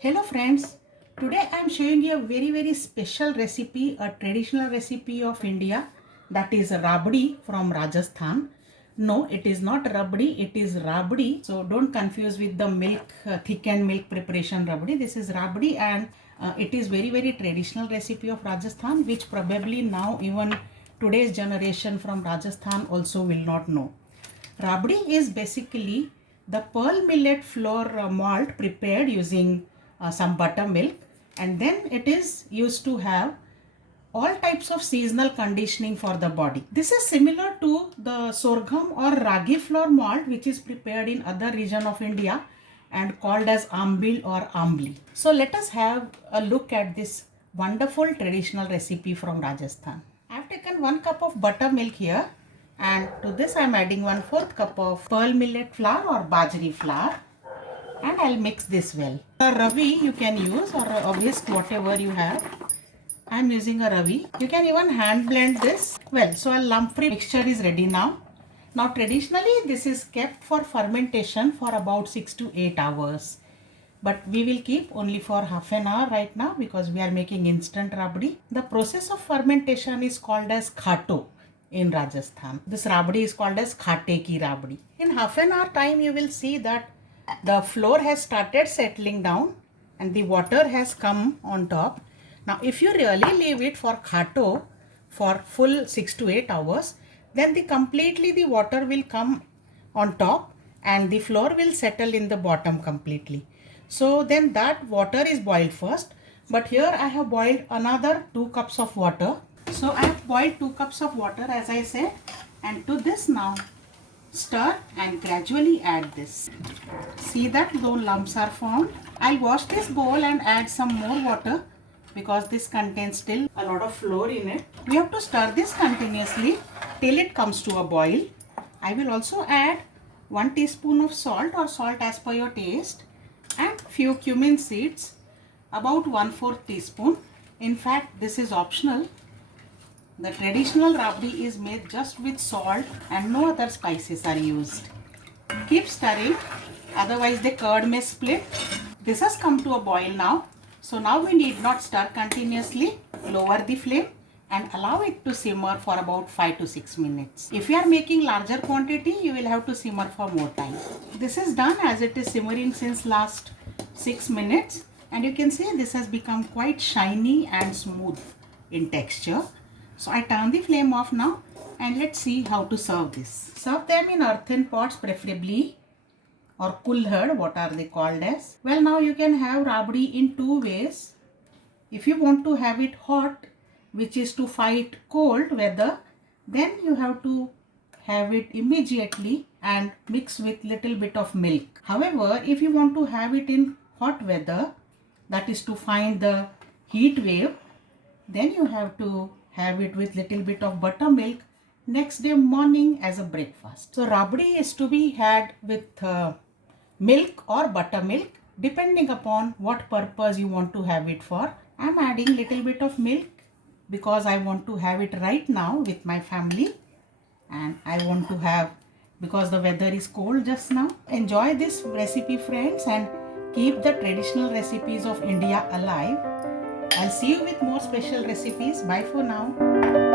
Hello friends, today I am showing you a very special recipe, a traditional recipe of India, that is rabdi from Rajasthan. No, it is not rabdi, it is rabdi. So don't confuse with the milk, thickened milk preparation rabdi. This is rabdi and it is very traditional recipe of Rajasthan, which probably now even today's generation from Rajasthan also will not know. Rabdi is basically the pearl millet flour malt prepared using some buttermilk, and then it is used to have all types of seasonal conditioning for the body. This is similar to the sorghum or ragi flour malt, which is prepared in other region of India and called as ambil or ambli. So let us have a look at this wonderful traditional recipe from Rajasthan. I have taken 1 cup of buttermilk here, and to this I am adding 1/4 cup of pearl millet flour or bajri flour, and I'll mix this well. A ravi you can use, or a whisk, whatever you have. I'm using a ravi. You can even hand blend this. Well, so a lump free mixture is ready now. Now traditionally this is kept for fermentation for about 6 to 8 hours. But we will keep only for half an hour right now because we are making instant rabdi. The process of fermentation is called as khato in Rajasthan. This rabdi is called as khate ki rabdi. In half an hour time you will see that the flour has started settling down and the water has come on top. Now if you really leave it for khato for full 6 to 8 hours, then completely the water will come on top and the flour will settle in the bottom completely. So then that water is boiled first, but here I have boiled another 2 cups of water. So I have boiled 2 cups of water as I said, and to this now stir and gradually add this. See that no lumps are formed. I'll wash this bowl and add some more water because this contains still a lot of flour in it. We have to stir this continuously till it comes to a boil. I will also add 1 teaspoon of salt or salt as per your taste, and few cumin seeds, about 1/4 teaspoon. In fact, this is optional. The traditional rabdi is made just with salt and no other spices are used. Keep stirring, otherwise the curd may split. This has come to a boil now. So now we need not stir continuously. Lower the flame and allow it to simmer for about 5 to 6 minutes. If you are making larger quantity, you will have to simmer for more time. This is done as it is simmering since last 6 minutes, and you can see this has become quite shiny and smooth in texture. So I turn the flame off now and let's see how to serve this. Serve them in earthen pots preferably, or kulhad, what are they called as. Well, now you can have rabdi in 2 ways. If you want to have it hot, which is to fight cold weather, then you have to have it immediately and mix with little bit of milk. However, if you want to have it in hot weather, that is to find the heat wave, then you have to have it with little bit of buttermilk next day morning as a breakfast. So rabdi is to be had with milk or buttermilk depending upon what purpose you want to have it for. I am adding little bit of milk because I want to have it right now with my family, and I want to have because the weather is cold just now. Enjoy this recipe friends and keep the traditional recipes of India alive. I'll see you with more special recipes. Bye for now.